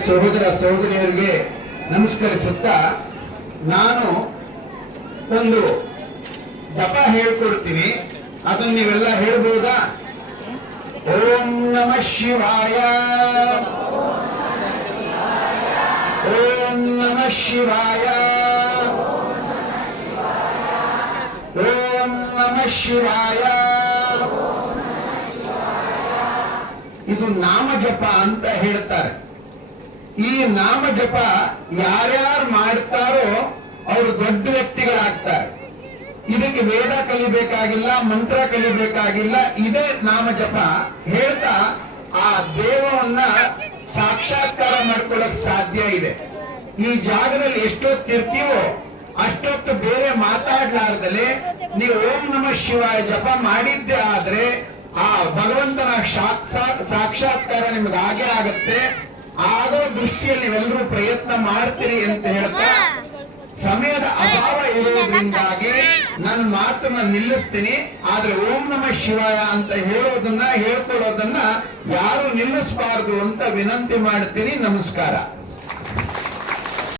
ಸಹೋದರ ಸಹೋದರಿಯರಿಗೆ ನಮಸ್ಕರಿಸುತ್ತಾ ನಾನು ಒಂದು ಜಪ ಹೇಳ್ಕೊಡ್ತೀನಿ. ಅದನ್ನು ನೀವೆಲ್ಲ ಹೇಳ್ಬೋದಾ? ಓಂ ನಮ ಶಿವಾಯ. ಓಂ ನಮ ಶಿವಾಯ. ಓಂ ನಮ ಶಿವಾಯ. ಇದು ನಾಮ ಜಪ ಅಂತ ಹೇಳ್ತಾರೆ. ಈ ನಾಮ ಜಪ ಯಾರ್ಯಾರು ಮಾಡ್ತಾರೋ ಅವರು ದೊಡ್ಡ ವ್ಯಕ್ತಿಗಳಾಗ್ತಾರೆ. ಇದಕ್ಕೆ ವೇದ ಕಲಿಬೇಕಾಗಿಲ್ಲ, ಮಂತ್ರ ಕಲಿಬೇಕಾಗಿಲ್ಲ, ಇದೇ ನಾಮ ಜಪ ಹೇಳ್ತಾ ಆ ದೇವವನ್ನ ಸಾಕ್ಷಾತ್ಕಾರ ಮಾಡ್ಕೊಳ್ಳಕ್ ಸಾಧ್ಯ ಇದೆ. ಈ ಜಾಗದಲ್ಲಿ ಎಷ್ಟೊತ್ತಿರ್ತೀವೋ ಅಷ್ಟೊತ್ತು ಬೇರೆ ಮಾತಾಡ್ಲಾರ್ದಲೆ ನೀವು ಓಂ ನಮ ಶಿವಾಯ ಜಪ ಮಾಡಿದ್ದೆ ಆದ್ರೆ ಆ ಭಗವಂತನ ಸಾಕ್ಷಾ- ಸಾಕ್ಷಾತ್ಕಾರ ನಿಮ್ಗೆ ಹಾಗೆ ಆಗತ್ತೆ. ಆಗೋ ದೃಷ್ಟಿಯಲ್ಲಿ ನೀವೆಲ್ಲರೂ ಪ್ರಯತ್ನ ಮಾಡ್ತೀರಿ ಅಂತ ಹೇಳ್ತಾ ಸಮಯದ ಅಭಾವ ಇರುವುದರಿಂದಾಗಿ ನನ್ನ ಮಾತನ್ನ ನಿಲ್ಲಿಸ್ತೀನಿ. ಆದ್ರೆ ಓಂ ನಮ ಶಿವಾಯ ಅಂತ ಹೇಳೋದನ್ನ ಹೇಳ್ಕೊಡೋದನ್ನ ಯಾರು ನಿಲ್ಲಿಸಬಾರ್ದು ಅಂತ ವಿನಂತಿ ಮಾಡ್ತೀನಿ. ನಮಸ್ಕಾರ.